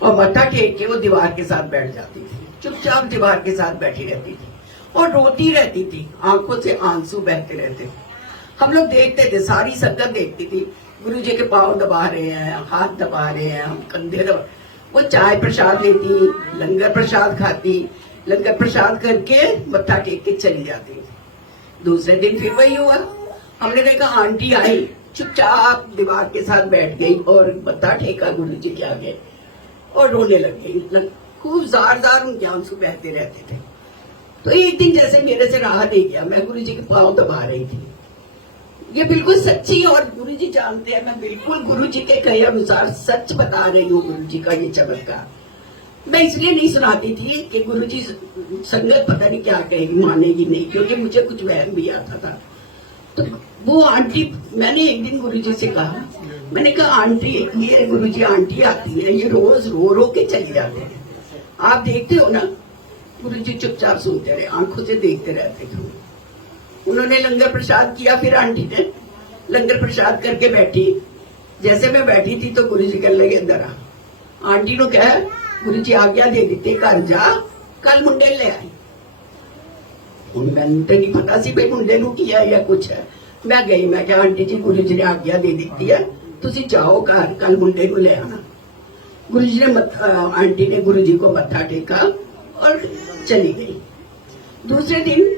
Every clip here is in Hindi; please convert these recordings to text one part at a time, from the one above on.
और मत्था टेक के वो दीवार के साथ बैठ जाती थी, चुपचाप दीवार के साथ बैठी रहती थी और रोती रहती थी, आंखों से आंसू बहते रहते। हम लोग देखते थे, सारी संगत देखती थी, गुरुजी के पांव दबा रहे हैं, हाथ दबा रहे हैं, हम कंधे दबा। वो चाय प्रसाद लेती, लंगर प्रसाद खाती, लंगर प्रसाद करके मत्था टेक के चली जाती थी। दूसरे दिन फिर वही हुआ। हमने देखा आंटी आई, चुपचाप दीवार के साथ बैठ गई और मत्था टेका गुरुजी के आगे और रोने लग गई। खूब जार जार उनके आंसू बहते रहते थे। तो एक दिन जैसे मेरे से रहा नहीं गया, मैं गुरुजी के पांव दबा रही थी। ये बिल्कुल सच्ची, और गुरुजी जानते हैं मैं बिल्कुल गुरुजी के कहे अनुसार सच बता रही हूँ। गुरुजी का ये चमत्कार मैं इसलिए नहीं सुनाती थी कि गुरुजी संगत पता नहीं क्या कहेगी, मानेगी नहीं, क्योंकि मुझे कुछ वहम भी आता था। तो वो आंटी, मैंने एक दिन गुरुजी से कहा, मैंने कहा आंटी, ये गुरुजी आंटी आती है, ये रोज रो रो के चली जाते हैं, आप देखते हो ना। गुरुजी चुपचाप सुनते रहे, आंखों से देखते रहते थे। उन्होंने लंगर प्रसाद किया, फिर आंटी ने लंगर प्रसाद करके बैठी। जैसे मैं बैठी थी तो गुरुजी कहने लगे अंदर आ। आंटी ने कहा गुरुजी आज्ञा दे दी, घर जा, कल मुंडे ले आई। मैंने तो नहीं पता सी भाई मुंडे नू किया या कुछ है। मैं गई, मैं क्या आंटी जी गुरुजी ने आज्ञा दे दी है, तुसी जाओ घर, कल मुंडे को ले आना। गुरुजी ने आंटी ने गुरुजी को मत्था टेका और चली गई। दूसरे दिन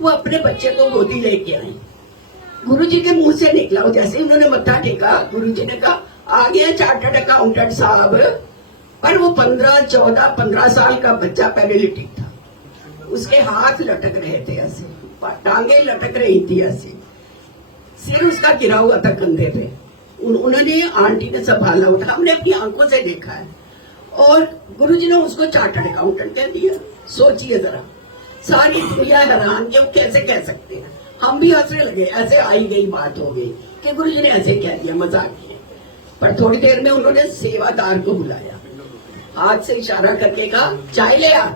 वो अपने बच्चे को गोदी लेके आई। गुरुजी के मुंह से निकला, जैसे उन्होंने मत्था टेका, गुरुजी ने कहा आ गया चार्टर्ड अकाउंटेंट साहब। पर वो 15 साल का बच्चा पैरालिटिक था, उसके हाथ लटक रहे थे ऐसे, टांगे लटक रही थी ऐसे, सिर उसका गिरा हुआ था कंधे पे। उन्होंने आंटी ने संभाला उठा, हमने अपनी आंखों से देखा है। और गुरुजी ने उसको चार्टर्ड अकाउंटेंट कह दिया। सोचिए जरा, सारी दुनिया हैरान कि वो कैसे कह सकते हैं। हम भी हंसने लगे, ऐसे आई गई बात हो गई कि गुरुजी ने ऐसे कह दिया, मजाक किए। पर थोड़ी देर में उन्होंने सेवादार को बुलाया, हाथ से इशारा करके कहा चाय ले आ।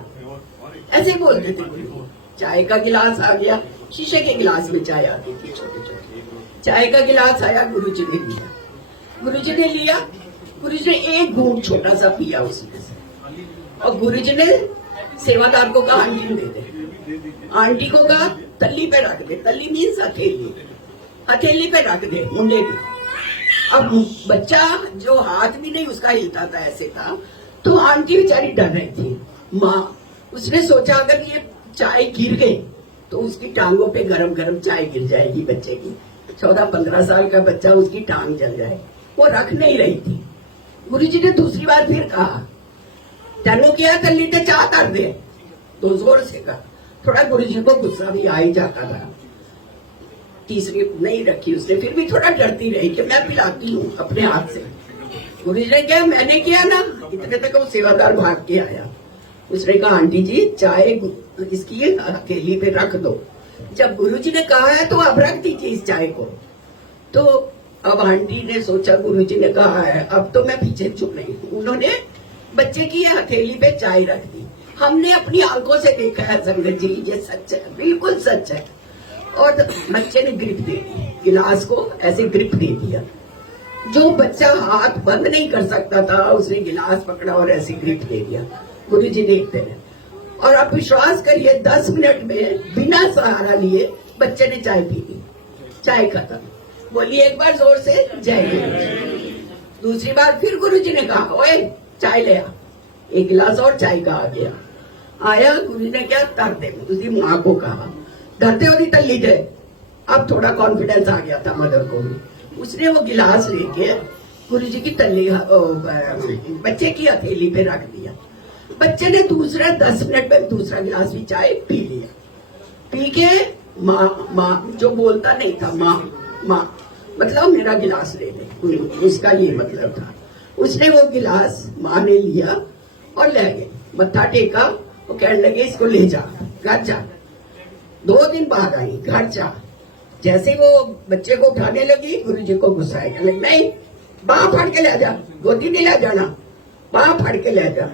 ऐसे बोलते थे गुरुजी। चाय का गिलास आ गया, शीशे के गिलास में चाय आती थी छोटे छोटे। चाय का गिलास आया, गुरुजी ने लिया। गुरुजी ने लिया, गुरुजी ने एक घूंट छोटा सा पिया उसमें से, और गुरुजी ने सेवादार को कहा आंटी को दे दे। आंटी को कहा तल्ली पे रख दे, तल्ली मीन्स हथेली, हथेली पे रख दे मुंडे की। अब बच्चा जो हाथ भी नहीं उसका हिलता था, ऐसे था। तो आंटी बेचारी डर रही थी, माँ। उसने सोचा अगर ये चाय गिर गई तो उसकी टांगों पे गरम गरम चाय गिर जाएगी बच्चे की। 14-15 साल का बच्चा, उसकी टांग जल जाए। वो रख नहीं रही थी। गुरुजी ने दूसरी बार फिर कहा तेनू किया तल्ली ते चाह कर दे, तो जोर से कहा। थोड़ा गुरुजी को गुस्सा भी आ ही जाता था। तीसरी नहीं रखी उसने, फिर भी थोड़ा डरती रही कि मैं पिलाती हूँ अपने हाथ से। गुरुजी ने कहा मैंने किया ना। इतने तक वो सेवादार भाग के आया। उसने कहा आंटी जी चाय इसकी हथेली पे रख दो। जब गुरुजी ने कहा है तो अब रख दीजिए इस चाय को। तो अब आंटी ने सोचा गुरुजी ने कहा है, अब तो मैं पीछे चुप नहीं हूँ। उन्होंने बच्चे की हथेली पे चाय रख दी। हमने अपनी आंखों से देखा है संगत जी, ये सच है, बिल्कुल सच है। और बच्चे ने ग्रिप दे दी, गिलास को ऐसे ग्रिप दे दिया। जो बच्चा हाथ बंद नहीं कर सकता था उसने गिलास पकड़ा और ऐसे ग्रिप दे दिया। गुरुजी देखते रहे, और आप विश्वास करिए 10 मिनट में बिना सहारा लिए बच्चे ने चाय पी ली। चाय खत्म। बोलिए एक बार जोर से जय गुरुजी। दूसरी बार फिर गुरुजी ने कहा ओए चाय ले आ। एक गिलास और चाय का आ गया। आया, गुरुजी ने क्या कर दे, उसकी माँ को कहा धरते हो नहीं तल्ली दे। अब थोड़ा कॉन्फिडेंस आ गया था मदर को भी। उसने वो गिलास लेके गुरुजी की तल्ली बच्चे की हथेली पे रख दिया। बच्चे ने दूसरा 10 मिनट में दूसरा गिलास भी चाय पी लिया। पी के माँ जो बोलता नहीं था, माँ मतलब मेरा गिलास ले ले, उसका ये मतलब था। उसने वो गिलास माँ ने लिया और ले गए, मत्था टेका। वो कहने लगे इसको ले जा, घर जा। 2 दिन बाद आई, घर जा। जैसे वो बच्चे को उठाने लगी, गुरुजी को गुस्सा आया, नहीं बाह फाड़ के ले जा, गोदी नहीं ले जाना, बाह फाड़ के ले जा।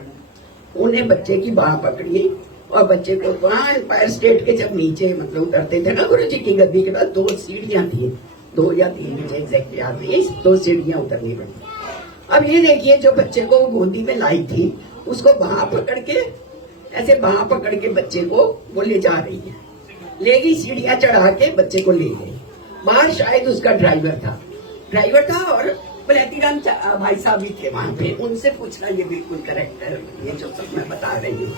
उन्हें बच्चे की बाह पकड़ी और बच्चे को वहां एम्पायर स्टेट के जब नीचे मतलब उतरते थे ना गुरुजी की गद्दी के बाद 2 सीढ़ियां थी, 2 या 3 मुझे एग्जैक्ट याद नहीं, 2 सीढ़ियां उतरनी पड़ी। अब ये देखिए, जो बच्चे को वो गोदी में लाई थी, उसको बांह पकड़ के, ऐसे बांह पकड़ के बच्चे को वो ले जा रही है, ले गई, सीढ़ियां चढ़ा के बच्चे को ले गई। बाहर शायद उसका ड्राइवर था और बलैतीराम भाई साहब भी थे वहां पे, उनसे पूछना, ये बिल्कुल करेक्ट है ये जो सब मैं बता रही हूँ।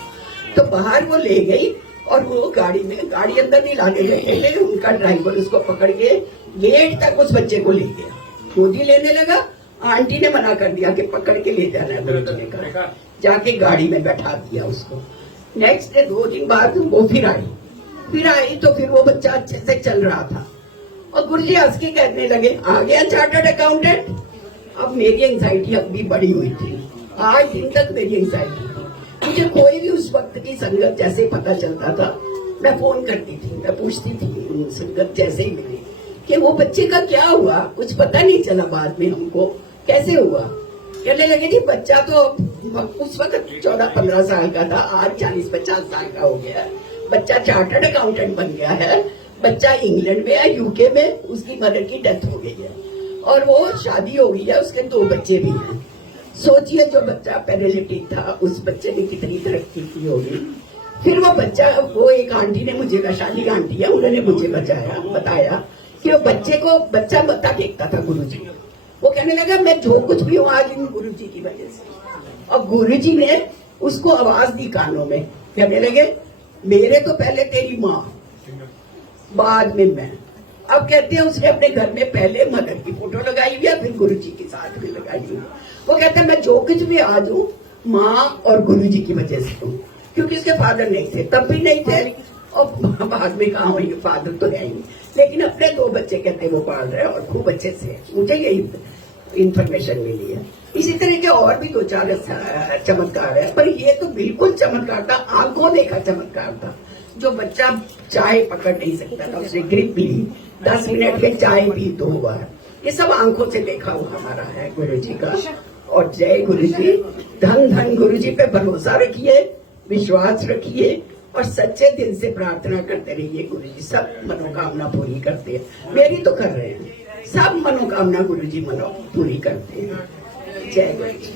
तो बाहर वो ले गई और वो गाड़ी अंदर नहीं लाने गए थे, उनका ड्राइवर उसको पकड़ के गेट तक उस बच्चे को ले गया, गोदी लेने लगा। आंटी ने मना कर दिया कि पकड़ के ले जाना है, गुरुजी ने कहा, जाके गाड़ी में बैठा दिया उसको। नेक्स्ट डे 2 दिन बाद वो फिर आई तो फिर वो बच्चा अच्छे से चल रहा था और गुरुजी हंस के कहने लगे, आ गया चार्टर्ड अकाउंटेंट। अब मेरी एंजाइटी अब भी बड़ी हुई थी, 8 दिन तक मेरी एंजाइटी थी। मुझे कोई भी उस वक्त की संगत जैसे पता चलता था, मैं फोन करती थी, मैं पूछती थी उन संगत जैसे ही मिली कि वो बच्चे का क्या हुआ। कुछ पता नहीं चला बाद में हमको कैसे हुआ। कहने लगे जी बच्चा तो उस वक्त 14-15 साल का था, आज 40-50 साल का हो गया। बच्चा चार्टर्ड अकाउंटेंट बन गया है, बच्चा इंग्लैंड में है, यूके में, उसकी मदर की डेथ हो गई है और वो शादी हो गई है, उसके 2 बच्चे भी हैं। सोचिए जो बच्चा पैरालिटिक था, उस बच्चे ने कितनी तरक्की की होगी। फिर वो बच्चा, वो एक आंटी ने मुझे, वैशाली आंटी है, उन्होंने मुझे बताया कि वो बच्चा मत्था टेकता था गुरुजी। वो कहने लगा मैं जो कुछ भी हूँ आज इन गुरुजी की वजह से। और गुरुजी ने उसको आवाज दी कानों में, कहने लगे मेरे तो पहले तेरी माँ, बाद में मैं। अब कहते हैं उसने अपने घर में पहले मदर की फोटो लगाई हुई है, फिर गुरुजी के साथ भी लगाई हुई। वो कहता है मैं जो कुछ भी आज हूँ माँ और गुरुजी की वजह से हूँ, क्योंकि उसके फादर नहीं थे, तब भी नहीं थे और बाद में कहा हुई फादर तो है ही, लेकिन अपने 2 बच्चे कहते वो पाल रहे और खूब अच्छे से। मुझे यही इंफॉर्मेशन मिली है। इसी तरह के और भी 2-4 चमत्कार है, पर ये तो बिल्कुल चमत्कार था, आंखों देखा चमत्कार था। जो बच्चा चाय पकड़ नहीं सकता था, उसने ग्रिप ली, 10 मिनट में चाय पी 2 बार, ये सब आंखों से देखा हुआ हमारा है गुरुजी का। और जय गुरुजी, धन धन गुरुजी पे भरोसा रखिए, विश्वास रखिए और सच्चे दिल से प्रार्थना करते रहिए। गुरुजी सब मनोकामना पूरी करते हैं, मेरी तो कर रहे हैं, सब मनोकामना गुरुजी पूरी करते हैं। जय गुरुजी।